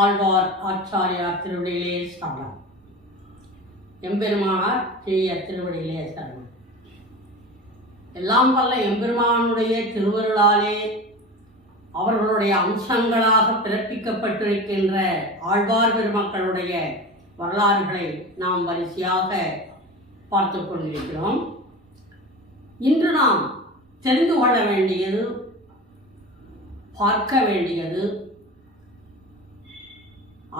ஆழ்வார் ஆச்சாரியார் திருவடியிலே சரணம். எம்பெருமானார் தீய திருவடியிலே சரணம். எல்லாம் வல்ல எம்பெருமானுடைய திருவருளாலே அவர்களுடைய அம்சங்களாக பிறப்பிக்கப்பட்டிருக்கின்ற ஆழ்வார் பெருமக்களுடைய வரலாறுகளை நாம் வரிசையாக பார்த்து கொண்டிருக்கிறோம். இன்று நாம் தெரிந்து கொள்ள வேண்டியது, பார்க்க வேண்டியது,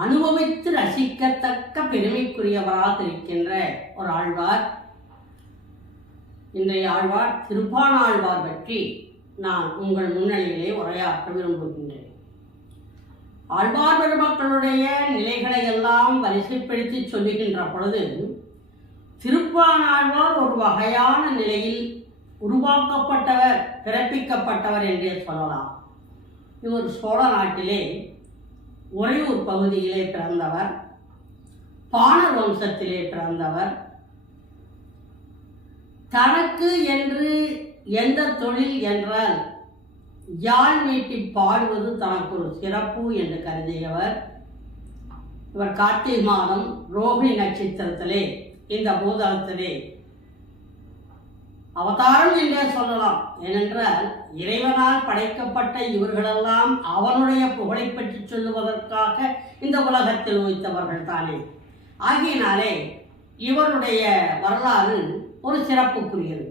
அனுபவித்து ரசிக்கத்தக்க பெருமைக்குரியவராக இருக்கின்ற ஒரு ஆழ்வார். இன்றைய ஆழ்வார் திருப்பாணாழ்வார் பற்றி நான் உங்கள் முன்னிலையிலே உரையாற்ற விரும்புகின்றேன். ஆழ்வார் பெருமக்களுடைய நிலைகளை எல்லாம் வரிசைப்படுத்தி சொல்லுகின்ற பொழுது திருப்பாணாழ்வார் ஒரு வகையான நிலையில் உருவாக்கப்பட்டவர், பிறப்பிக்கப்பட்டவர் என்றே சொல்லலாம். இவர் சோழ நாட்டிலே உறையூர் பகுதியிலே பிறந்தவர். பாணர் வம்சத்திலே பிறந்தவர். தனக்கு என்று எந்த தொழில் என்றால் யாழ் மீட்டி பாடுவது தனக்கு ஒரு சிறப்பு என்று கருதியவர். இவர் கார்த்திகை மாதம் ரோகிணி நட்சத்திரத்திலே இந்த பூதலத்திலே அவதாரம் என்றே சொல்லலாம். ஏனென்றால் இறைவனால் படைக்கப்பட்ட இவர்களெல்லாம் அவனுடைய புகழை பற்றி சொல்லுவதற்காக இந்த உலகத்தில் வைத்தவர்கள் தானே. ஆகையினாலே இவருடைய வரலாறு ஒரு சிறப்புக்குரியது.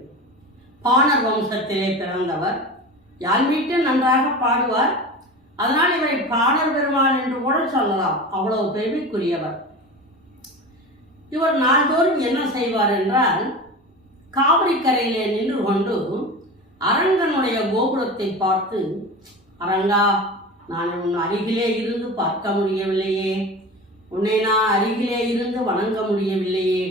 பாணர் வம்சத்திலே பிறந்தவர். யாழ்மீட்டு நன்றாக பாடுவார். அதனால் இவரை பாணர் பெருமாள் என்று கூட சொல்லலாம். அவ்வளவு பெருமைக்குரியவர். இவர் நாள்தோறும் என்ன செய்வார் என்றால், காவிரி கரையிலே நின்று கொண்டு அரங்கனுடைய கோபுரத்தை பார்த்து, அரங்கா, நான் உன் அருகிலே இருந்து பார்க்க முடியவில்லையே, உன்னை நான் அருகிலே இருந்து வணங்க முடியவில்லையே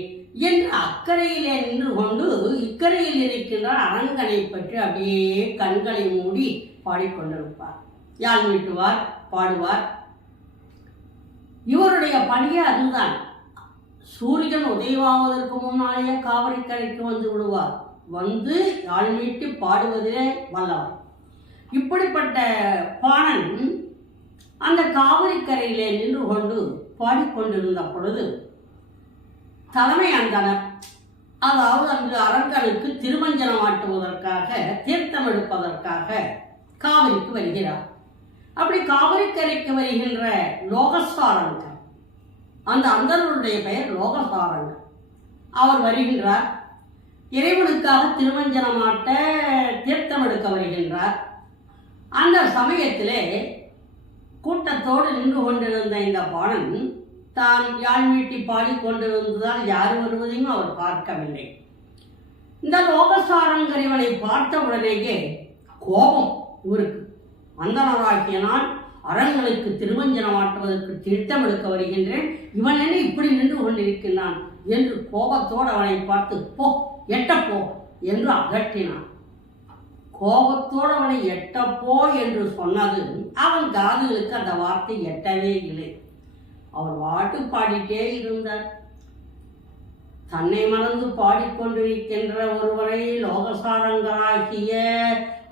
என்று அக்கறையிலே நின்று கொண்டு இக்கரையில் இருக்கின்ற அரங்கனை பற்றி அப்படியே கண்களை மூடி பாடிக்கொண்டிருப்பார். யாழ் மீட்டுவார், பாடுவார். இவருடைய பணியே அதுதான். சூரியன் உதயமாவதற்கு முன்னாலேயே காவிரி கரைக்கு வந்து விடுவார். வந்து யாழ் மீட்டி பாடுவதிலே வல்லவர். இப்படிப்பட்ட பாணன் அந்த காவிரி கரையிலே நின்று கொண்டு பாடிக்கொண்டிருந்த பொழுது தலைமை அந்தனர், அதாவது அந்த அரங்கனுக்கு திருமஞ்சனம் ஆட்டுவதற்காக, தீர்த்தம் எடுப்பதற்காக காவிரிக்கு வருகிறார். அப்படி காவிரி கரைக்கு வருகின்ற லோகசாரங்கர், அந்த அந்தனருடைய பெயர் லோகசாரங்கர், அவர் வருகின்றார். இறைவனுக்காக திருமஞ்சனமாட்ட தீர்த்தம் எடுக்க வருகின்றார். அந்த சமயத்திலே கூட்டத்தோடு நின்று கொண்டிருந்த இந்த பாணன் தான் யாழ் மீட்டி பாடிக்கொண்டிருந்ததால் யார் வருவதையும் அவர் பார்க்கவில்லை. இந்த லோகசாரங்கர் இவனை பார்த்த உடனேயே கோபம் இவருக்கு. அந்தனராகிய நான் அரங்களுக்கு திருமஞ்சனமாற்றுவதற்கு திட்டம் எடுக்க வருகின்றேன், இவன் என்ன இப்படி நின்று கொண்டிருக்கின்றான் என்று கோபத்தோடு அவனை பார்த்து, போ, எட்டப்போ என்று அகற்றினான். கோபத்தோடு அவனை எட்டப்போ என்று சொன்னது அவன் காதுகளுக்கு அந்த வார்த்தை எட்டவே இல்லை. அவர் பாட்டு பாடிட்டே இருந்தார். தன்னை மறந்து பாடிக்கொண்டிருக்கின்ற ஒருவரை லோகசாரங்கராகிய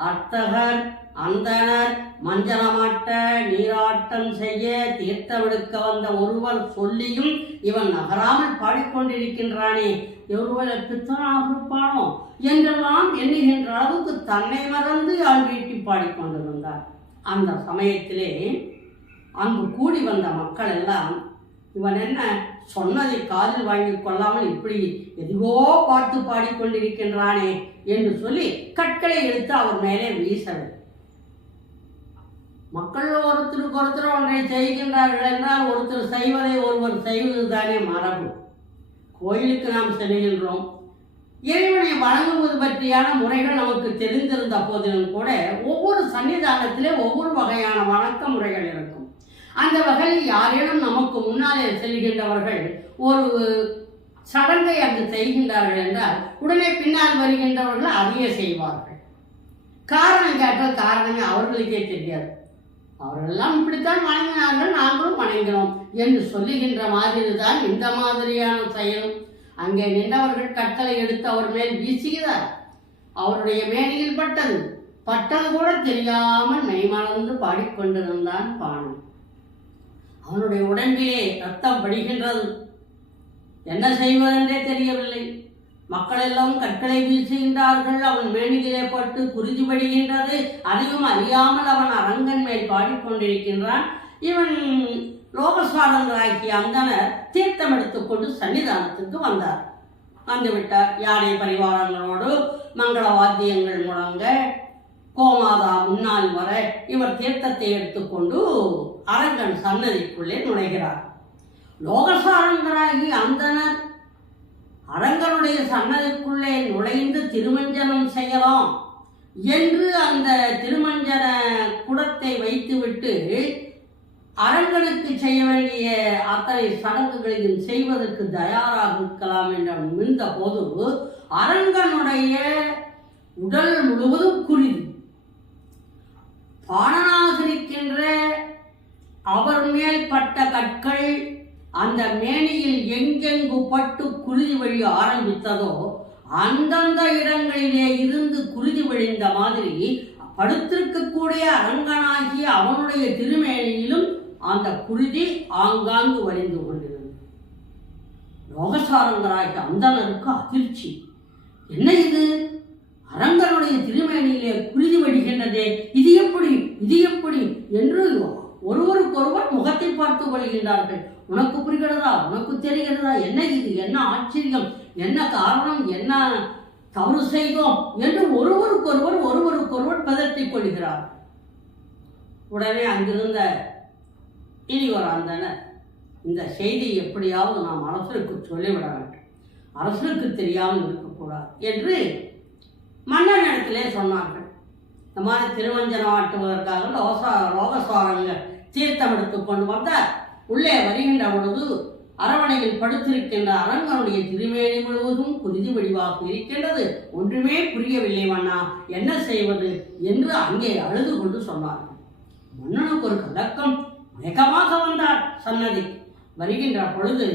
அர்த்தகர், அந்தனர் மஞ்சளமாட்ட, நீராட்டம் செய்ய, தீர்த்தமெடுக்க வந்த ஒருவர் சொல்லியும் இவன் நகராமல் பாடிக்கொண்டிருக்கின்றானே, ஒருவரை பித்தனாக இருப்பானோ என்றெல்லாம் எண்ணுகின்ற அளவுக்கு தன்னை மறந்து யாழ் மீட்டி பாடிக்கொண்டிருந்தார். அந்த சமயத்திலே அங்கு கூடி வந்த மக்கள் எல்லாம், இவன் என்ன சொன்னதை காதில் வாங்கி கொள்ளாமல் இப்படி எதுவோ பார்த்து பாடிக்கொண்டிருக்கின்றானே என்று சொல்லி கற்களை எடுத்து அவர் மேலே வீசவில்லை. மக்கள் ஒருத்தருக்கு ஒருத்தர் ஒன்றை செய்கின்றார்கள் என்றால் ஒருத்தர் செய்வதை ஒருவர் செய்வது தானே மரபு. கோயிலுக்கு நாம் செல்கின்றோம். இறைவனை வணங்குவது பற்றியான முறைகள் நமக்கு தெரிந்திருந்த போதிலும் கூட ஒவ்வொரு சன்னிதானத்திலே ஒவ்வொரு வகையான வணக்க முறைகள் இருக்கும். அந்த வகையில் யாரேனும் நமக்கு முன்னாலே செல்கின்றவர்கள் ஒரு சடங்கை அங்கு செய்கின்றார்கள் என்றால் உடனே பின்னால் வருகின்றவர்கள் அதையே செய்வார்கள். காரணம் கேட்டால் காரணமே அவர்களுக்கே தெரியாது. அவர்களெல்லாம் இப்படித்தான் வணங்கினார்கள், நாங்களும் வணங்கினோம் என்று சொல்லுகின்ற மாதிரி தான் இந்த மாதிரியான செயலும். அங்கே நின்றவர்கள் கட்டளை எடுத்து அவர் மேல் வீசுகிறார். அவருடைய மேனியில் பட்டது. பட்டது கூட தெரியாமல் மெய்மறந்து பாடிக்கொண்டிருந்தான் பாணன். அவனுடைய உடம்பிலே ரத்தம் வடிகின்றது. என்ன செய்வதென்றே தெரியவில்லை. மக்கள் எல்லாம் கற்களை வீசுகின்றார்கள். அவன் மேனிலே பட்டு குருதி வடிகின்றது. அதையும் அறியாமல் அவன் அரங்கன் மேல் பாடிக்கொண்டிருக்கின்றான். இவன் லோகஸ்வாரங்கராகிய அந்தனர் தீர்த்தம் எடுத்துக்கொண்டு சன்னிதானத்துக்கு வந்தார். வந்துவிட்டார். யானை பரிவாரங்களோடு மங்கள வாத்தியங்கள் முழங்க கோமாதா முன்னால் வர இவர் தீர்த்தத்தை எடுத்துக்கொண்டு அரங்கன் சன்னதிக்குள்ளே நுழைகிறார். லோகசாரங்கராகி அந்தனர் அரங்கனுடைய சன்னதிக்குள்ளே நுழைந்து திருமஞ்சனம் செய்யலாம் என்று அந்த திருமஞ்சன குடத்தை வைத்துவிட்டு அரங்கனுக்கு செய்ய வேண்டிய அத்தனை சடங்குகளையும் செய்வதற்கு தயாராக இருக்கலாம் என்று நின்ற போது அரங்கனுடைய உடல் முழுவதும் குருதி. பாணனாக இருக்கின்ற அவர் மேல் பட்ட கற்கள் அந்த மேனியில் எங்கெங்கு பட்டு குருதி வழி ஆரம்பித்ததோ அந்தந்த இடங்களிலே இருந்து குருதி வழிந்த மாதிரி படுத்திருக்கக்கூடிய அரங்கனாகிய அவனுடைய திருமேனியிலும் அந்த குருதி ஆங்காங்கு வழிந்து கொண்டிருந்தது. லோகசாரங்கராகிய அந்தனருக்கு அதிர்ச்சி. என்ன இது? அரங்கனுடைய திருமேனியிலே குருதி வடிகின்றதே, இது எப்படி என்று ஒருவருக்கொருவர் முகத்தை பார்த்து கொள்கின்றார்கள். உனக்கு புரிகிறதா? உனக்கு தெரிகிறதா? என்ன இது? என்ன ஆச்சரியம்? என்ன காரணம்? என்ன தவறு செய்தோம் என்று ஒருவருக்கொருவர் பதற்றிக் கொள்கிறார். உடனே அங்கிருந்த இனி ஒரு அந்தனர், இந்த செய்தியை எப்படியாவது நாம் அரசருக்கு சொல்லிவிட வேண்டும், அரசருக்கு தெரியாமல் இருக்கக்கூடாது என்று மன்னனிடத்திலே சொன்னார்கள். இந்த மாதிரி திருவஞ்சனம் ஆட்டுவதற்காக லோகஸ்வாரங்க தீர்த்தம் எடுத்துக்கொண்டு வந்தார். உள்ளே வருகின்ற பொழுது அரவணையில் படுத்திருக்கின்ற அரங்கனுடைய திருமேனி முழுவதும் குருதி வடிவாக இருக்கின்றது. ஒன்றுமே புரியவில்லை மன்னா, என்ன செய்வது என்று அங்கே அழுது கொண்டு சொன்னார்கள். மன்னனுக்கு ஒரு கலக்கம். வேகமாக வந்தார் சன்னதி. வருகின்ற பொழுது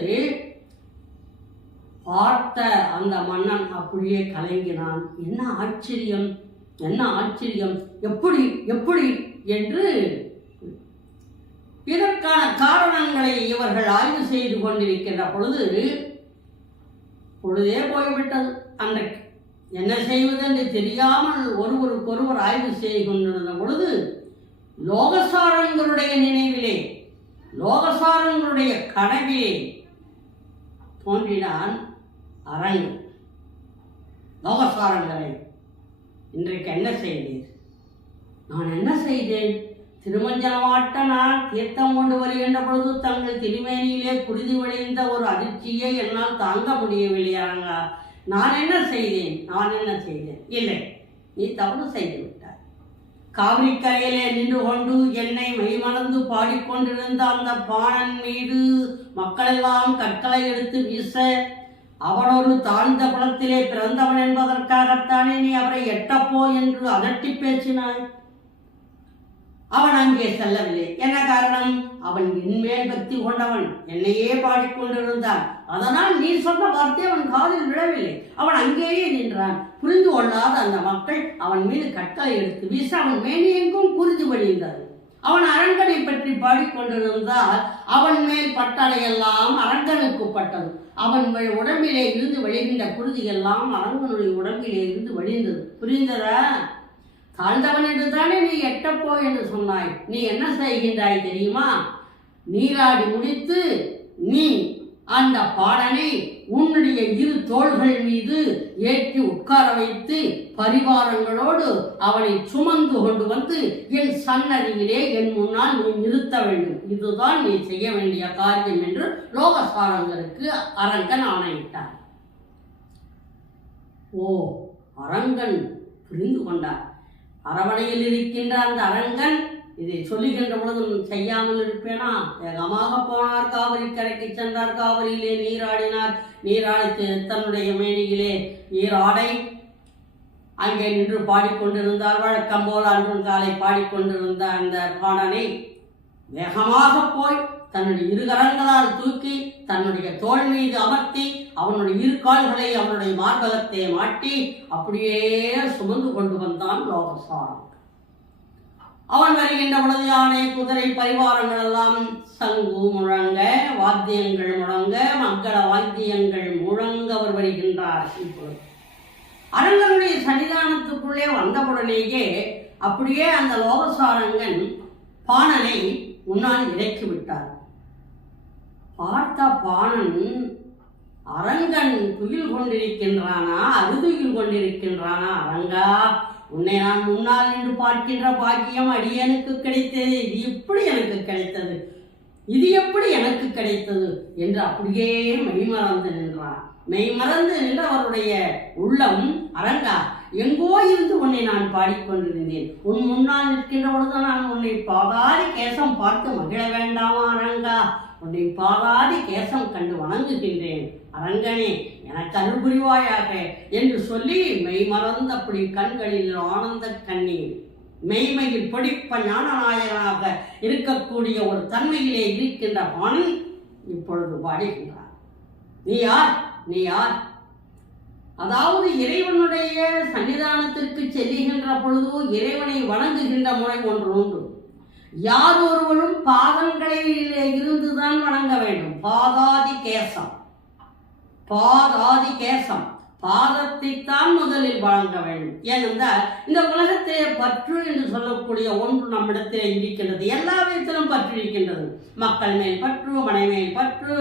பார்த்த அந்த மன்னன் அப்படியே கலங்கினான். என்ன ஆச்சரியம், என்ன ஆச்சரியம், எப்படி என்று இதற்கான காரணங்களை இவர்கள் ஆய்வு செய்து கொண்டிருக்கின்ற பொழுதே போய்விட்டது. அன்றைக்கு என்ன செய்வது என்று தெரியாமல் ஒருவருக்கொருவர் ஆய்வு செய்து கொண்டிருந்த பொழுது லோகசாரங்களுடைய நினைவிலே, லோகசாரங்களுடைய கனவிலே தோன்றினான் அரங்கு. லோகசாரங்களை, இன்றைக்கு என்ன செய்தீர்? நான் என்ன செய்தேன்? திருமஞ்சனமாட்ட நான் தீர்த்தம் கொண்டு வருகின்ற பொழுது தங்கள் திருமேனியிலே குருதி வழிந்த ஒரு அதிர்ச்சியை என்னால் தாங்க முடியவில்லை அரங்கா. நான் என்ன செய்தேன்? இல்லை, நீ தவறு செய்து விட்டாய். காவிரி கரையிலே நின்று கொண்டு என்னை மெய்மறந்து பாடிக்கொண்டிருந்த அந்த பாணன் மீது மக்களெல்லாம் கற்களை எடுத்து வீச, அவன் ஒரு தாழ்ந்த குலத்திலே பிறந்தவன் என்பதற்காகத்தானே நீ அவரை எட்டப்போ என்று அதட்டி பேசினாய். அவன் அங்கே செல்லவில்லை. என்ன காரணம்? அவன் என்மேல் பக்தி கொண்டவன், என்னையே பாடிக்கொண்டிருந்தான். அதனால் நீ சொன்ன வார்த்தை அவன் காதில் விழவில்லை. அவன் அங்கேயே நின்றான். புரிந்து கொள்ளாத அந்த மக்கள் அவன் மீது கற்களை எடுத்து வீச அவன் மேனி எங்கும் குருதி வழிந்தது. அவன் அரங்கனை பற்றி பாடிக்கொண்டிருந்தால் அவன் மேல் பட்டடையெல்லாம் அரங்கனுக்கு பட்டது. அவன் உடம்பிலே இருந்து வழிகின்ற குருதி எல்லாம் அரங்கனுடைய உடம்பிலே இருந்து வழிந்தது. புரிந்ததா? தாழ்ந்தவன் என்று தானே நீ எட்டப்போ என்று சொன்னாய். நீ என்ன செய்கின்றாய் தெரியுமா? நீராடி முடித்து நீ அந்த பாடனை உன்னுடைய இரு தோள்கள் மீது ஏற்றி உட்கார வைத்து பரிவாரங்களோடு அவனை சுமந்து கொண்டு வந்து என் சன்னதியிலே என் முன்னால் நீ நிறுத்த வேண்டும். இதுதான் நீ செய்ய வேண்டிய காரியம் என்று லோகசாரங்களுக்கு அரங்கன் ஆணையிட்டார். ஓ, அரங்கன் புரிந்து கொண்டார். அரவணையில் இருக்கின்ற அந்த அரங்கன் இதை சொல்லுகின்ற பொழுது செய்யாமல் இருப்பேனா? வேகமாக போனார். காவிரி கரைக்கு சென்றார். காவிரியிலே நீராடினார். நீராடி தன்னுடைய மேனியிலே நீராடை அங்கே நின்று பாடிக்கொண்டிருந்தார். வழக்கம் போல் அன்றும் காலை பாடிக்கொண்டிருந்த அந்த பாடனை வேகமாக போய் தன்னுடைய இரு கரங்களால் தூக்கி தன்னுடைய தோள் மீது அமர்த்தி அவனுடைய இரு கால்களை அவனுடைய மார்பகத்தை மாட்டி அப்படியே சுமந்து கொண்டு வந்தான் லோகசாரன். அவன் வருகின்ற பொழுது யானை குதிரை பரிவாரங்கள் எல்லாம் சங்கு முழங்க, வாத்தியங்கள் முழங்க, மங்கள வாத்தியங்கள் முழங்க அவர் வருகின்றார். இப்பொழுது அரங்கனுடைய சன்னிதானத்துக்குள்ளே வந்தவுடனேயே அப்படியே அந்த லோகசாரங்கன் பாணனை முன்னால் இறக்கி விட்டார். பார்த்த பாணன் அரங்கன் துயில் கொண்டிருக்கின்றானா, அறுதுயில் கொண்டிருக்கின்றானா? அரங்கா, உன்னை நான் முன்னால் நின்று பார்க்கின்ற பாக்கியம் அடியனுக்கு கிடைத்தது. இது எப்படி எனக்கு கிடைத்தது? இது எப்படி எனக்கு கிடைத்தது என்று அப்படியே மெய்மறந்து நின்றான். மெய்மறந்து நின்ற அவருடைய உள்ளம், அரங்கா, எங்கோ இருந்து உன்னை நான் பாடிக்கொண்டிருந்தேன். உன் முன்னால் நிற்கின்ற பொழுது நான் உன்னை பாதாதி கேசம் பார்த்து மகிழ வேண்டாமா அரங்கா? உன்னை பாதாதி கேசம் கண்டு வணங்குகின்றேன். அரங்கனே, எனக்கு அருள் புரிவாயாக என்று சொல்லி மெய்மறந்த அப்படி கண்களில் ஆனந்த கண்ணீர், மெய்மையில் பொடிப்ப ஞானநாயகனாக இருக்கக்கூடிய ஒரு தன்மையிலே இருக்கின்ற பாணன் இப்பொழுது பாடுகின்றார். நீ யார்? நீ யார்? அதாவது இறைவனுடைய சன்னிதானத்திற்கு செல்லுகின்ற பொழுது இறைவனை வணங்குகின்ற முறை ஒன்று உண்டு. யார் ஒருவரும் பாதங்களில் இருந்துதான் வணங்க வேண்டும். பாதாதி கேசம், பாதாதி கேசம், பாதத்தைத்தான் முதலில் வழங்க வேண்டும். ஏனென்றால் இந்த உலகத்திலே பற்று என்று சொல்லக்கூடிய ஒன்று நம்மிடத்திலே இருக்கின்றது. எல்லா விதத்திலும் பற்று இருக்கின்றது. மக்கள் மேல் பற்று, மனை மேல் பற்று,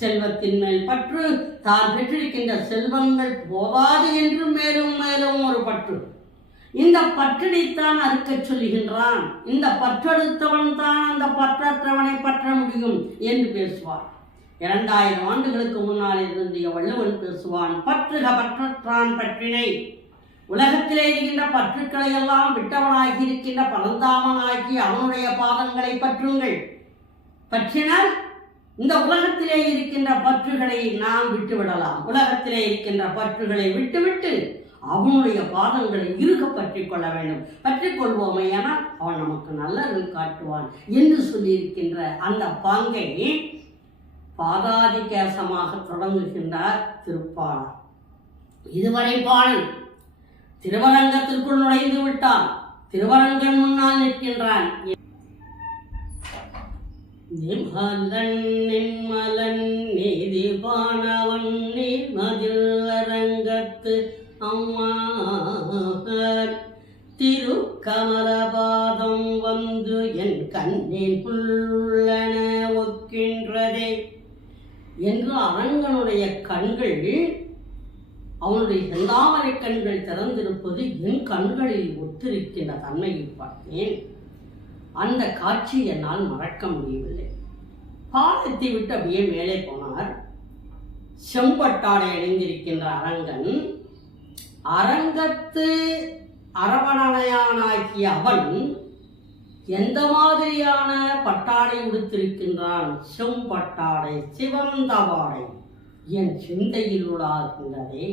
செல்வத்தின் மேல் பற்று, தான் பெற்றிருக்கின்ற செல்வங்கள் போதாது என்று மேலும் மேலும் ஒரு பற்று. இந்த பற்றடித்தான் அறுக்க சொல்லுகின்றான். இந்த பற்றெடுத்தவன் தான் அந்த பற்றற்றவனை பற்ற முடியும் என்று பேசுவார். 2000 ஆண்டுகளுக்கு முன்னால் இருந்திய வள்ளுவன் பேசுவான், பற்றுக பற்றற்றான் பற்றினை. உலகத்திலே இருக்கின்ற பற்றுக்களை எல்லாம் விட்டவனாகி இருக்கின்ற பரந்தாமனாகி அவனுடைய பாதங்களை பற்றுங்கள். பற்றினால் இந்த உலகத்திலே இருக்கின்ற பற்றுகளை நாம் விட்டுவிடலாம். உலகத்திலே இருக்கின்ற பற்றுகளை விட்டுவிட்டு அவனுடைய பாதங்களை இருக பற்றி கொள்ள வேண்டும். பற்றி கொள்வோமே என அவன் நமக்கு நல்லது காட்டுவான் என்று சொல்லியிருக்கின்ற அந்த பாங்கை பாதாதி கேசமாக தொடங்குகின்றார் திருப்பாணர். இதுவரை பாணன் திருவரங்கத்திற்குள் நுழைந்து விட்டான். திருவரங்கன் முன்னால் நிற்கின்றான். நிமலன் நிம்மலன் நீதி பாணவன் நீர்மதில் அரங்கத்து அம்மா திருக்கமலபாதம் வந்து என் கண்ணில் உள்ளன ஒக்கின்றதே என்று அரங்கனுடைய கண்கள், அவனுடைய செந்தாமரை கண்கள் திறந்திருப்பது என் கண்களில் ஒத்திருக்கின்ற தன்மையை பார்த்தேன். அந்த காட்சி என்னால் மறக்க முடியவில்லை. பாதத்தை விட்டு அப்படியே மேலே போனார். செம்பட்டாடை அணிந்திருக்கின்ற அரங்கன், அரங்கத்து அரவணையானாகிய அவன் எந்த மாதிரியான பட்டாடை உடுத்திருக்கின்றான்? செம்பட்டாடை, சிவந்த வாடை என் சிந்தையில் உலாகின்றதே.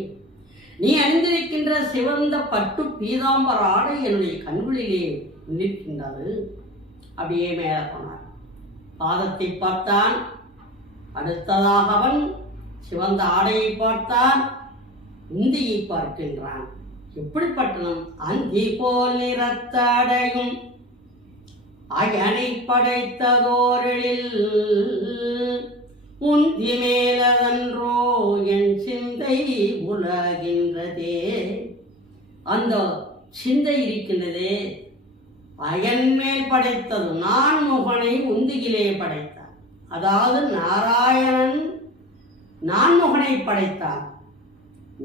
நீ அணிந்திருக்கின்ற சிவந்த பட்டு பீதாம்பர ஆடை என்னுடைய கண்களிலே நிற்கின்றது. அப்படியே மேலே போனார். பாதத்தை பார்த்தான். அடுத்ததாக அவன் சிவந்த ஆடையை பார்த்தான். உந்தியை பார்க்கின்றான். எப்படிப்பட்டனும்? அந்தி போல் நிறத்தாடையும் அயனை படைத்ததோரில் உந்தி மேலதன்றோ என் சிந்தை உலகின்றதே. அந்த சிந்தை இருக்கின்றதே, அயன் மேல் படைத்தது. நான் முகனை உந்தியிலே படைத்தான். அதாவது நாராயணன் நான்முகனை படைத்தான்.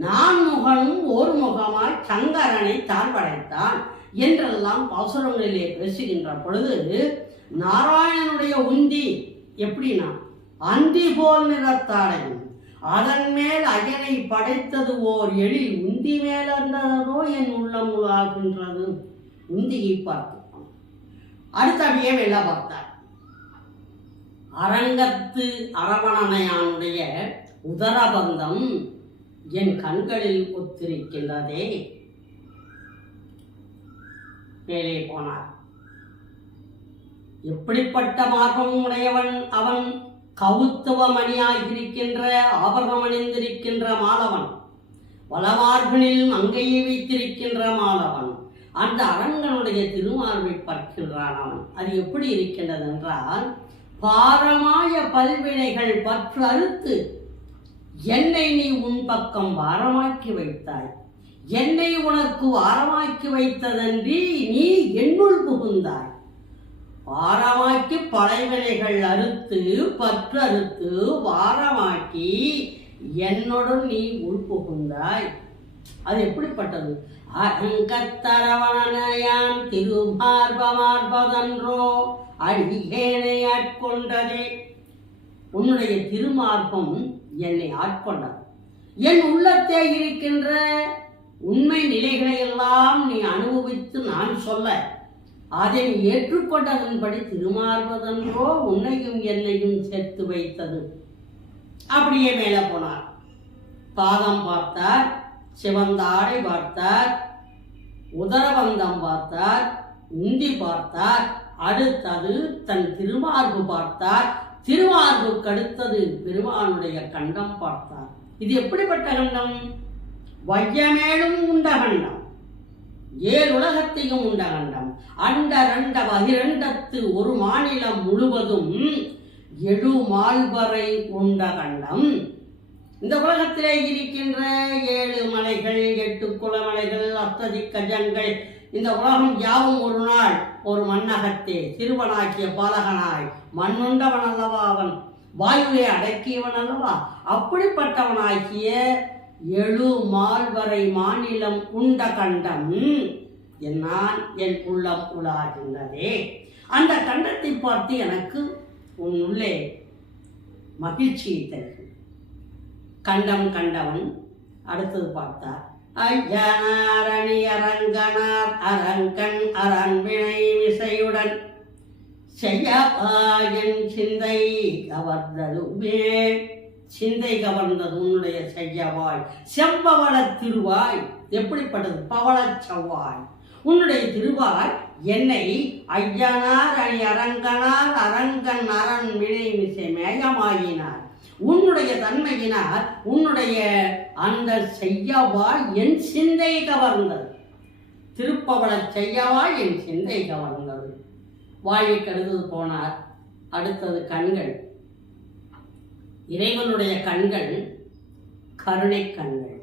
நான்முகனும் ஒரு முகமாய் சங்கரனை தான் படைத்தான் என்றெல்லாம் பாசுரங்களிலே பேசுகின்ற பொழுது, நாராயணனுடைய உந்தி எப்படின்னா அந்தி போல் நிறத்தாடையும் அதன் மேல் அயனை படைத்தது ஓர் எழில் உந்தி மேலோ என் உள்ளம் உலாகின்றது. உந்தியை பார்த்துப்பான். அடுத்தபடியே வெள்ள பார்த்தார். அரங்கத்து அரவணையானுடைய உதரபந்தம் என் கண்களில் ஒத்திருக்கின்றதே. மேலே போனார். எப்படிப்பட்ட மார்க்கம் உடையவன் அவன்? கவுத்துவமணியாகியிருக்கின்ற ஆபரணம் அணிந்திருக்கின்ற மாலவன், வலமார்பினில் மங்கையை வைத்திருக்கின்ற மாலவன், அந்த அரங்கனுடைய திருமார்பை பார்க்கின்றான் அவன். அது எப்படி இருக்கின்றது என்றால், பாரமாய பல்வினைகள் பற்று அறுத்து என்னை நீ உன் பக்கம் வாரமாக்கி வைத்தாய். என்னை உனக்கு வாரமாக்கி வைத்ததன்றி நீ என்னுள் புகுந்தாய். வாரமாக்கி பழைவினைகள் அறுத்து பற்று அறுத்து வாரமாக்கி என்னுடன் நீ உள் புகுந்தாய். அது எப்படிப்பட்டது? அங்கத்தரவணையான் திருமார்பமார்பதன்றோ அடியேனை ஆட்கொண்டதே. உன்னுடைய திருமார்பம் என்னை ஆட்கொண்டது. என் உள்ளத்தே இருக்கின்ற உண்மை நிலைகளை எல்லாம் நீ அனுபவித்து நான் சொல்ல அதை நீ ஏற்றுக்கொண்டதன்படி திருமார்பதன்றோ உன்னையும் என்னையும் சேர்த்து வைத்தது. அப்படியே மேலே போனார். பாதம் பார்த்தார், சிவந்தாடை பார்த்தார், உதரபந்தம் பார்த்தார், உந்தி பார்த்தார், அடுத்தது தன் திருமார்பு பார்த்தார், திருமார்புக்கு அடுத்தது பெருமானுடைய கண்டம் பார்த்தார். இது எப்படிப்பட்ட கண்டம்? வையமேலும் உண்ட கண்டம், ஏழுலகத்தையும் உண்ட கண்டம், அண்ட ரண்ட பகிரண்டத்து ஒரு மாநிலம் முழுவதும் எழு மால்வரை உண்ட கண்டம். இந்த உலகத்திலே இருக்கின்ற 7 மலைகள், 8 குளமலைகள், அத்ததி கஜங்கள், இந்த உலகம் யாவும் ஒரு நாள் ஒரு மண்ணகத்தே சிறுவனாக்கிய பாலகனாய் மண்ணுண்டவன் அல்லவா அவன், வாயுவை அடக்கியவன் அல்லவா, அப்படிப்பட்டவனாக்கிய 7 மால்வரை மாநிலம் உண்ட கண்டம் என்னால் என் உள்ளம் உலாகின்றதே. அந்த கண்டத்தை பார்த்து எனக்கு உன் உள்ளே மகிழ்ச்சியை தருகிறது. கண்டம் கண்டவன் அடுத்தது பார்த்தார். ஐயனாரணி அரங்கனார் அரங்கன் அரண்வினை விசையுடன் செய்யப்பாயின் சிந்தை கவர்ந்ததுமே. சிந்தை கவர்ந்தது உன்னுடைய செய்யவாய், செம்பவள திருவாய். எப்படிப்பட்டது? பவளச் செவ்வாய். உன்னுடைய திருவாய் என்னை ஐயனார் அணி அரங்கனார் அரங்கன் அரண் வினை மிசை மேகமாகினார். உன்னுடைய தன்மையினார் உன்னுடைய அந்த செய்யவாய் என் சிந்தை கவர்ந்தது. திருப்பவள செய்யவாய் என் சிந்தை கவர்ந்தது. வாயை கருது போனார். அடுத்தது கண்கள். இறைவனுடைய கண்கள் கருணை கண்கள்.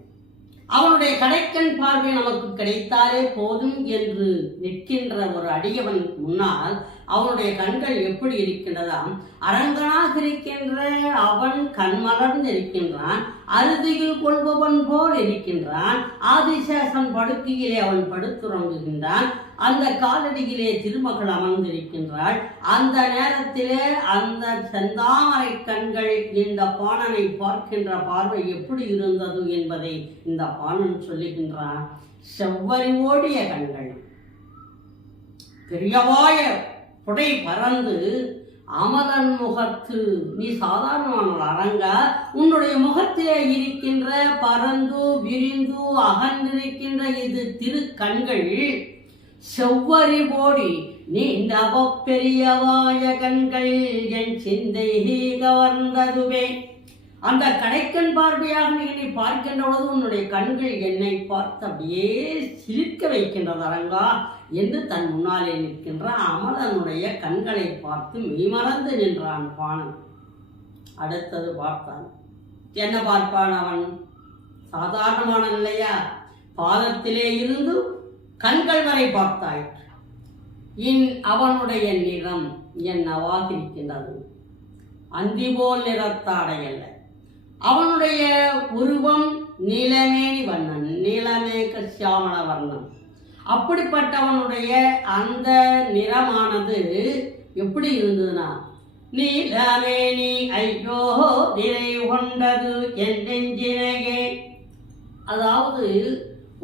அவனுடைய கடைக்கண் பார்வை நமக்கு கிடைத்தாலே போதும் என்று நிற்கின்ற ஒரு அடியவன் முன்னால் அவனுடைய கண்கள் எப்படி இருக்கின்றதாம்? அரங்கனாக இருக்கின்ற அவன் கண்மலர்ந்து இருக்கின்றான், அறுதியில் கொள்பவன் போல் இருக்கின்றான். ஆதிசேஷன் படுக்கையிலே அவன் படுத்துறங்குகின்றான். அந்த காலடியிலே திருமகள் அமர்ந்திருக்கின்றாள். அந்த நேரத்திலே அந்த செந்தாமரை கண்கள் இந்த பாணனை பார்க்கின்ற பார்வை எப்படி இருந்தது என்பதை இந்த பாணன் சொல்லுகின்றான். செவ்வரி ஓடிய கண்கள், பெரியவாய புடை பறந்து அமலன் முகத்து. நீ சாதாரணமான அரங்கா, உன்னுடைய முகத்திலே இருக்கின்ற பறந்து விரிந்து அகன்றிருக்கின்ற இது திருக்கண்கள் செவ்வரி போடி நீண்ட பெரியவாய கண்கள் என் சிந்தை கவர்ந்ததுவே. அந்த கடைக்கண் பார்வையாக நீ பார்க்கின்ற பொழுது உன்னுடைய கண்கள் என்னை பார்த்து அப்படியே சிரிக்க வைக்கின்றது அரங்கா என்று தன் முன்னாலே நிற்கின்ற அமலனுடைய கண்களை பார்த்து மெய்மறந்து நின்றான் பாணன். அடுத்தது பார்த்தான். என்ன பார்ப்பான் அவன்? சாதாரணமான இல்லையா? பாதத்திலே இருந்து கண்கள் வரை பார்த்தாய். அவனுடைய நிறம் என்னவாக இருக்கின்றது? அந்திபோல் நிறத்தாடையல்ல. அவனுடைய உருவம் நீலமேனி வண்ணன், நீலமேக சியாமள வர்ணம். அப்படிப்பட்டவனுடைய அந்த நிறமானது எப்படி இருந்ததுன்னா, நீலமேனி ஐயோ நிறை கொண்டது என் நெஞ்சினையே. அதாவது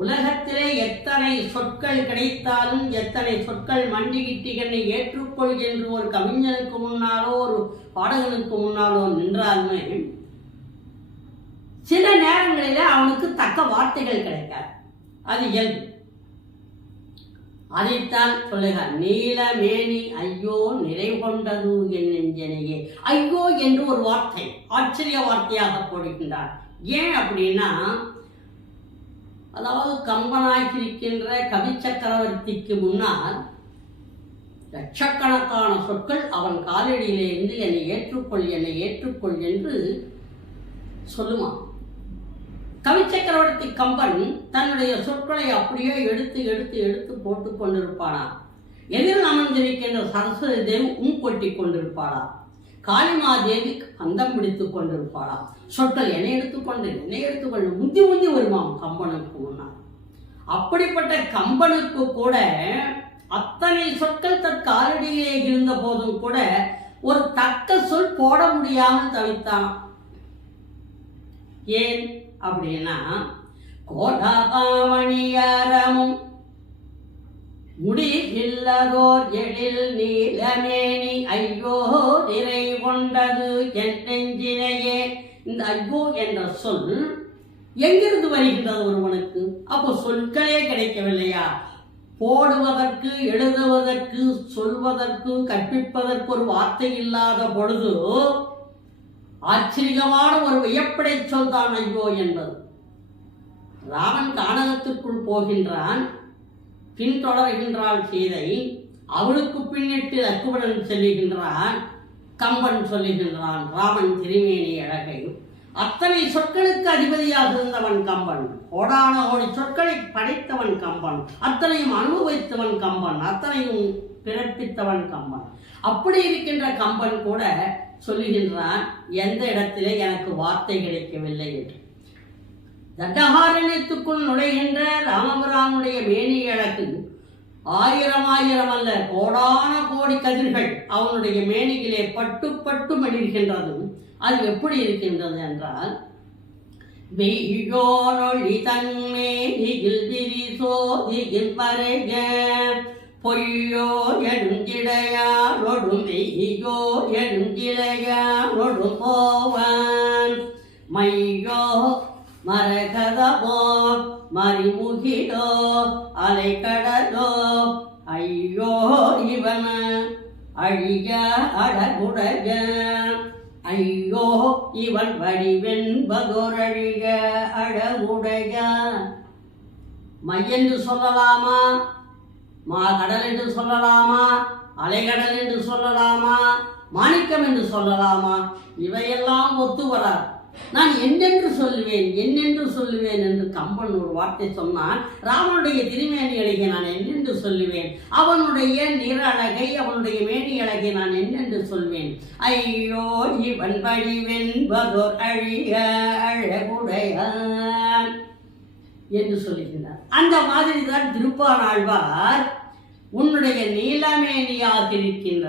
உலகத்திலே எத்தனை சொற்கள் கிடைத்தாலும், எத்தனை சொற்கள் மண்டிகிட்டிகளை ஏற்றுக்கொள் என்று ஒரு கவிஞனுக்கு முன்னாலோ ஒரு பாடகனுக்கு முன்னாலோ நின்றாலுமே சில நேரங்களில் அவனுக்கு தக்க வார்த்தைகள் கிடைக்காது. அது இயல்பு. அதைத்தான் சொல்லுக. நீலமேனி ஐயோ நிறை கொண்டது என் நெஞ்சனையே. ஐயோ என்று ஒரு வார்த்தை ஆச்சரிய வார்த்தையாக போடுகின்றார். ஏன் அப்படின்னா, அதாவது கம்பனாகியிருக்கின்ற கவி சக்கரவர்த்திக்கு முன்னால் லட்சக்கணக்கான சொற்கள் அவன் காலடியிலிருந்து என்னை ஏற்றுக்கொள் என்று சொல்லுவான். கவி சக்கரவர்த்தி கம்பன் தன்னுடைய சொற்களை அப்படியே எடுத்து எடுத்து எடுத்து போட்டு கொண்டிருப்பானா. எதிரில் அமர்ந்திருக்கின்ற சரஸ்வதி தேவி கொட்டி கொண்டிருப்பாளா. காளிமாதேவி அந்தம் பிடித்துக் கொண்டிருப்பாளா. சொற்கள் என்னை எடுத்துக்கொண்டு முந்தி வருமாம் கம்பனுக்கு முன்னால். அப்படிப்பட்ட கம்பனுக்கு கூட அத்தனை சொற்கள் தற்காலடியிலே இருந்த போதும் கூட ஒரு தக்க சொல் போட முடியாமல் தவித்தான். ஏன் அப்படின்னா, கோடாபாவணியாரமும் முடிவில்லதோர் எழில் நீலமேனி ஐயோ நிறை கொண்டது என் நெஞ்சினையே. இந்த ஐயோ என்ற சொல் எங்கிருந்து வருகின்றது ஒருவனுக்கு? அப்போ சொற்களே கிடைக்கவில்லையா? போடுவதற்கு, எழுதுவதற்கு, சொல்வதற்கு, கற்பிப்பதற்கு ஒரு வார்த்தை இல்லாத பொழுது ஆச்சரியமான ஒரு வியப்படை சொல்தான் ஐயோ என்பது. ராமன் கானகத்திற்குள் போகின்றான். பின்தொடர்கின்றாள் சீதை. அவளுக்கு பின்னிட்டு லக்குவன் செல்லுகின்றான். கம்பன் சொல்லுகின்றான் ராமன் திருமேனி அழகை. அத்தனை சொற்களுக்கு அதிபதியாக இருந்தவன் கம்பன். கோடான கோடி சொற்களை படைத்தவன் கம்பன். அத்தனையும் அனுபவித்தவன் கம்பன். அத்தனையும் பிறப்பித்தவன் கம்பன். அப்படி இருக்கின்ற கம்பன் கூட சொல்லுகின்றான், எந்த இடத்திலே எனக்கு வார்த்தை கிடைக்கவில்லை என்று. தண்டகாரண்யத்துக்குள் நுழைகின்ற ராமபிரானுடைய மேனி அழகு ஆயிரம் அல்ல, கோடான கோடி கதிர்கள் அவனுடைய மேனியிலே பட்டு பட்டு மடிகின்றது. அது எப்படி இருக்கின்றது என்றால், வெய்யோனொழி தன்மேனியில் விரிசோதியில் மறைக பொய்யோ எழுஞ்சிடையாரொடும் வெய்யோ எழுஞ்சிடையாரொடும் போவன் மையோ மரகதமோ மறிமுகிலோ அலைக்கடலோ ஐயோ இவன் அழிய அழகுடைய ஐயோ இவன் வடிவென்பதொரழிய அழகுடைய. மையென்று சொல்லலாமா, கடல் என்று சொல்லலாமா, அலைகடல் என்று சொல்லலாமா, மாணிக்கம் என்று சொல்லலாமா? இவையெல்லாம் ஒத்து வராது. நான் என்னென்று சொல்லுவேன் என்று கம்பன் ஒரு வார்த்தை சொன்னான். ராமனுடைய திருமேனி அழகை நான் என்னென்று சொல்லுவேன்? அவனுடைய நிற அழகை, அவனுடைய மேனி அழகை நான் என்னென்று சொல்வேன்? ஐயோ இவன் வடிவென்பதோர் அழிய அழகுடையான் என்று சொல்லுகின்றார். அந்த மாதிரி தான் திருப்பானாழ்வார் உன்னுடைய நீலமேனியாக இருக்கின்ற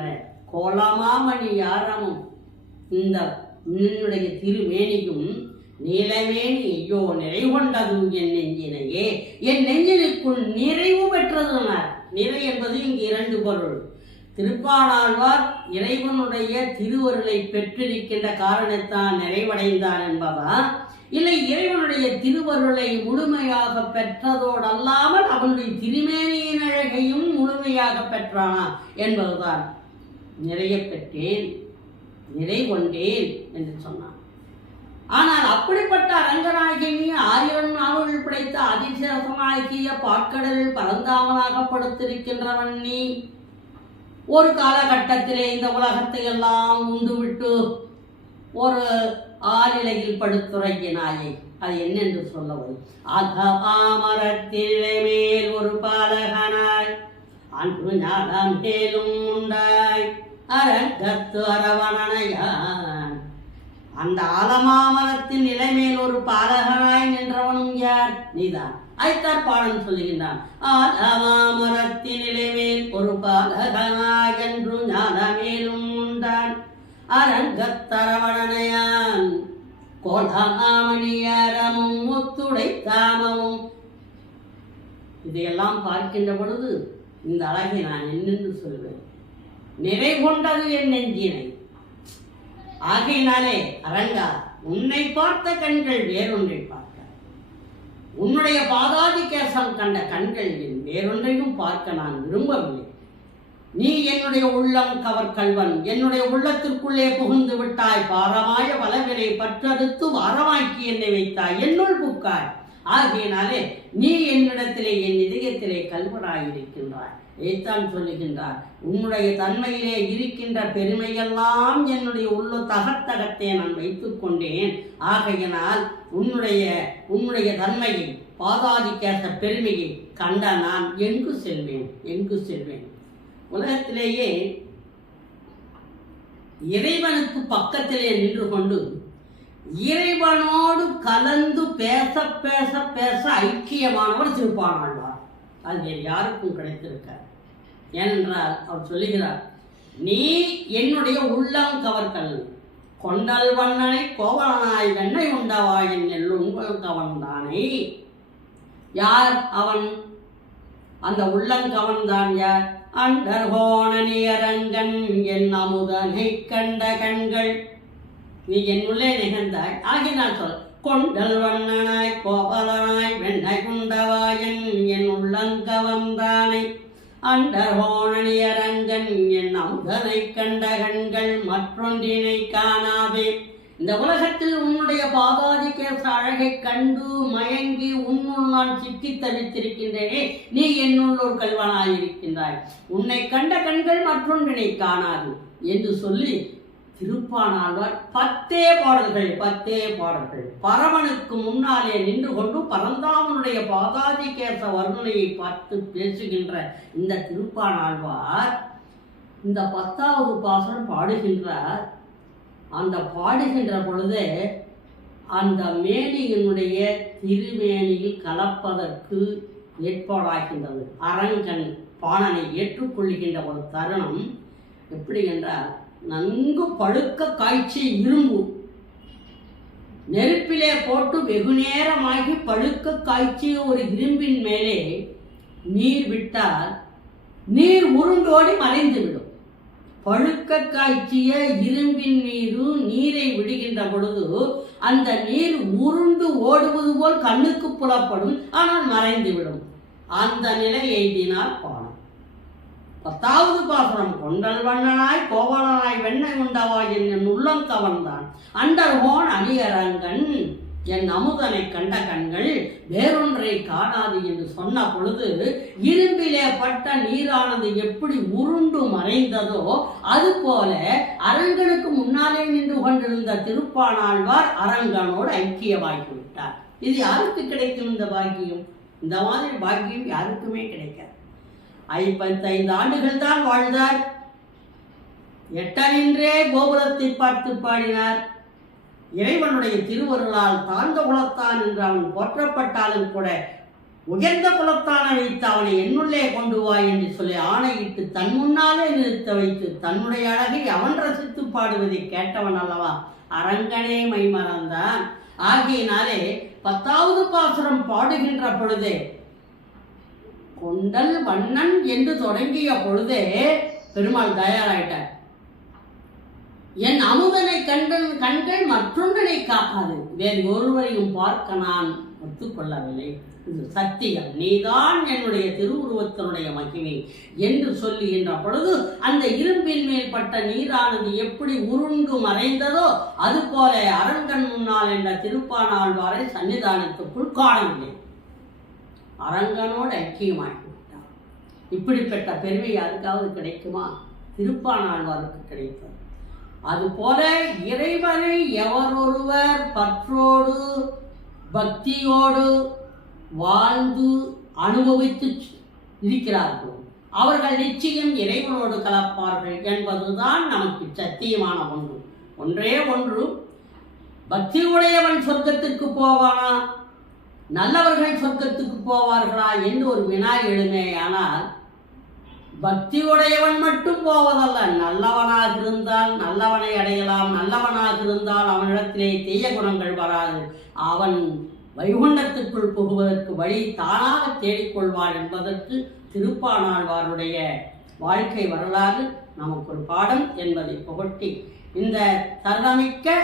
கோலமாமணி யாரமும் இந்த உன்னுடைய திருமேனியும் நீலமேனி ஐயோ நிறைவுண்டது என் நெஞ்சினையே. என் நெஞ்சினுக்குள் நிறைவு பெற்றதுனார். நிறை என்பது இங்கு இரண்டு பொருள். திருப்பானாழ்வார் இறைவனுடைய திருவருளை பெற்றிருக்கின்ற காரணத்தான் நிறைவடைந்தான் என்பதா, இல்லை இறைவனுடைய திருவருளை முழுமையாக பெற்றதோடு அல்லாமல் அவனுடைய திருமேனியின் அழகையும் முழுமையாக பெற்றானா என்பதுதான். நிறைய பெற்றேன், நிறை கொண்டேன் என்று சொன்னான். ஆனால் அப்படிப்பட்ட அரங்கநாயகி 1000 நாவல்கள் படைத்த அதிசயமாகிய பாற்கடலில் பரந்தாமனாக படுத்திருக்கின்றவன் நீ. ஒரு காலகட்டத்திலே இந்த உலகத்தை எல்லாம் உண்டுவிட்டு ஒரு ஆளிலையில் படுத்துறங்கினாயே. அது என்னென்று சொல்லவும், அகமாமரத்திலே மேல் ஒரு பாலகனாய் அன்று ஞானம் மேலும் உண்டாய் அரங்கத்து அரவணையான். அந்த ஆலமாமரத்தின் நிலைமேல் ஒரு பாலகனாய் நின்றவனும் யார்? நீதான். ஐத்தார்பாடன் சொல்லுகின்றான், ஆலமாமரத்தின் நிலைமேல் ஒரு பாலகனாய் என்று ஞானமேலும் உண்டான் அரங்கத்தரவணையான் கோலமாமணியாரமும் முத்துடை தாமமும். இதையெல்லாம் பார்க்கின்ற பொழுது இந்த அழகை நான் என்னென்று சொல்வேன்? நிறை கொண்டது என் நெஞ்சினை. ஆகையினாலே அரங்கா, உன்னை பார்த்த கண்கள் வேறொன்றை பார்க்க, உன்னுடைய பாதாதி கேசம் கண்ட கண்கள் வேறொன்றையும் பார்க்க நான் விரும்பவில்லை. நீ என்னுடைய உள்ளம் கவர் கல்வன், என்னுடைய உள்ளத்திற்குள்ளே புகுந்து விட்டாய். பாரமாய பலவினை பற்றறுத்து வாரமாக்கி என்னை வைத்தாய், என்னுள் புக்காய். ஆகையினாலே நீ என்னிடத்திலே என் இதயத்திலே கல்வனாயிருக்கின்றாய். இதைத்தான் சொல்லுகின்றார். உன்னுடைய தன்மையிலே இருக்கின்ற பெருமையெல்லாம் என்னுடைய உள்ள தகத்தகத்தை நான் வைத்துக் கொண்டேன். ஆகையினால் உன்னுடைய தன்மையை பாதாதிக்கேச பெருமையை கண்ட நான் எங்கு செல்வேன்? உலகத்திலேயே இறைவனுக்கு பக்கத்திலே நின்று கொண்டு இறைவனோடு கலந்து பேச பேச பேச ஐக்கியமானவர் திருப்பானாழ்வார். அது வேறு யாருக்கும் கிடைத்திருக்கார். ஏனென்றால் அவர் சொல்லுகிறார், நீ என்னுடைய உள்ளம் கவர்கள் கொண்டல் வண்ணனை கோவலனாய் வெண்ணை உண்டவாயின் உங்கள் கவன்தானே. யார் அவன்? அந்த உள்ளங்கவன் தான் யார்? அண்டர்கோணனியரங்கன் என் அமுதனை கண்ட கண்கள். நீ என் உள்ளே நிகழ்ந்தாய். ஆகினால் சொல், கொண்டல் வண்ணனாய் கோவலனாய் வெண்ணை குண்டவாயன் என் உள்ளங்கவன்தானை. அண்டர்கோணனியரங்கன் என் அமுதனை கண்ட கண்கள் மற்றொன்றினை காணாதே. இந்த உலகத்தில் உன்னுடைய பாதாதிகேச அழகை கண்டு மயங்கி உன்னுள் நான் சிக்கி தவித்திருக்கின்றேனே, நீ என்னுள் ஒரு கல்வனாயிருக்கின்றாய். உன்னை கண்ட கண்கள் மற்றொன்றினை காணாது என்று சொல்லி திருப்பானாழ்வார் 10 பாடல்கள் பரமனுக்கு முன்னாலே நின்று கொண்டு பரந்தாமனுடைய பாதாதிகேச வர்ணனையை பார்த்து பேசுகின்ற இந்த திருப்பானாழ்வார் இந்த 10வது பாசனம் பாடுகின்றார். அந்த பாடுகின்ற பொழுது அந்த மேனியினுடைய திருமேனியில் கலப்பதற்கு ஏற்பாடாகின்றது. அரங்கன் பாணனை ஏற்றுக்கொள்ளுகின்ற ஒரு தருணம் எப்படி என்றால், நன்கு பழுக்க காய்ச்சி இரும்பு நெருப்பிலே போட்டு வெகு நேரமாகி பழுக்க காய்ச்சிய ஒரு இரும்பின் மேலே நீர் விட்டால் நீர் உருண்டோடி மறைந்துவிடும். பழுக்க காய்ச்சிய இரும்பின் மீது நீரை விடுகின்ற பொழுது அந்த நீர் உருண்டு ஓடுவது போல் கண்ணுக்கு புலப்படும், ஆனால் மறைந்துவிடும். அந்த நிலை எய்தினார் பாணன். 10வது பாசுரம், கொண்டல் வண்ணனாய் கோவலனாய் வெண்ணை உண்டவாய் என் உள்ளம் கவர்ந்தான். அண்டர்கோன் அணியரங்கன் என் அமுதனை கண்ட கண்கள் வேறொன்றை காணாது என்று சொன்ன பொழுது, இரும்பிலே பட்ட நீரானது எப்படி உருண்டு மறைந்ததோ அதுபோல அரங்கனுக்கு முன்னாலே நின்று கொண்டிருந்த திருப்பானாழ்வார் அரங்கனோடு ஐக்கியமாகிவிட்டார். இது யாருக்கு கிடைக்கும் இந்த பாக்கியம்? இந்த மாதிரி பாக்கியம் யாருக்குமே கிடைக்காது. 55 ஆண்டுகள் தான் வாழ்ந்தார். எட்டனின்றே கோபுரத்தை பார்த்து பாடினார். இறைவனுடைய திருவருளால் தாழ்ந்த குலத்தான் என்று அவன் போற்றப்பட்டாலும் கூட உயர்ந்த குலத்தான வைத்து அவனை என்னுள்ளே கொண்டு வா என்று சொல்லி ஆணையிட்டு தன் முன்னாலே நிறுத்த வைத்து தன்னுடைய அழகை அவன் ரசித்து பாடுவதை கேட்டவன் அல்லவா அரங்கனே மைமறந்தான். ஆகையினாலே 10வது பாசுரம் பாடுகின்ற பொழுதே கொண்டல் வண்ணன் என்று தொடங்கிய பொழுதே பெருமாள் தயாராயிட்டார். என் அமுதனை கண்கள் மற்றொன்றனை காக்காது, வேறு ஒருவரையும் பார்க்க நான் ஒத்துக்கொள்ளவில்லை. இது சத்தியம், நீதான் என்னுடைய திருவுருவத்தினுடைய மகிமை என்று சொல்லுகின்ற பொழுது அந்த இரும்பின் மேல் பட்ட நீரானது எப்படி உருண்டு மறைந்ததோ அதுபோல அரங்கன் முன்னால் என்ற திருப்பானாழ்வாரை சன்னிதானத்துக்குள் காணவில்லை. அரங்கனோடு ஐக்கியமாகிவிட்டார். இப்படிப்பட்ட பெருமை யாருக்காவது கிடைக்குமா? திருப்பானாழ்வாருக்கு கிடைத்தது. அதுபோல இறைவனை எவரொருவர் பற்றோடு பக்தியோடு வாழ்ந்து அனுபவித்து இருக்கிறார்களோ அவர்கள் நிச்சயம் இறைவனோடு கலப்பார்கள் என்பதுதான் நமக்கு சத்தியமான ஒன்று. ஒன்றே ஒன்று, பக்தி உடையவன் சொர்க்கத்துக்கு போவானா, நல்லவர்கள் சொர்க்கத்துக்கு போவார்களா என்று ஒரு வினா எழுமேயானால், பக்தி உடையவன் மட்டும் போவதல்ல, நல்லவனாக இருந்தால் நல்லவனை அடையலாம், நல்லவனாக இருந்தால் அவனிடத்திலே தீய குணங்கள் வராது, அவன் வைகுண்டத்துக்குள் புகுவதற்கு வழி தானாக தேடிக்கொள்வான் என்பதற்கு திருப்பானாழ்வாருடைய வாழ்க்கை வரலாறு நமக்கு ஒரு பாடம் என்பதை புகட்டி, இந்த தருணமிக்க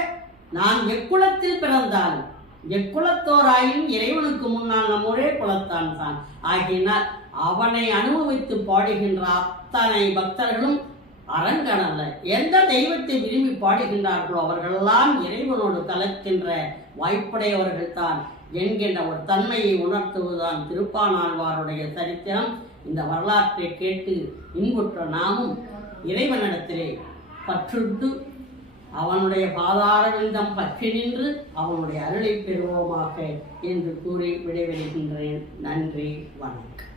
நாம் எக்குலத்தில் பிறந்தாலும் எக்குலத்தோராயும் இறைவனுக்கு முன்னால் நம் ஒரே குலத்தான் தான் ஆகினால் அவனை அனுபவித்து பாடுகின்ற அத்தனை பக்தர்களும் அரங்கனல்ல. எந்த தெய்வத்தை விரும்பி பாடுகின்றார்களோ அவர்களெல்லாம் இறைவனோடு கலக்கின்ற வாய்ப்புடையவர்கள் தான் என்கின்ற ஒரு தன்மையை உணர்த்துவதுதான் திருப்பானாழ்வாருடைய சரித்திரம். இந்த வரலாற்றை கேட்டு இன்புற்ற நாமும் இறைவனிடத்திலே பற்றுண்டு அவனுடைய பாதாரவிந்தம் பற்றி நின்று அவனுடைய அருளை பெறுவோமாக என்று கூறி விடைபெறுகின்றேன். நன்றி, வணக்கம்.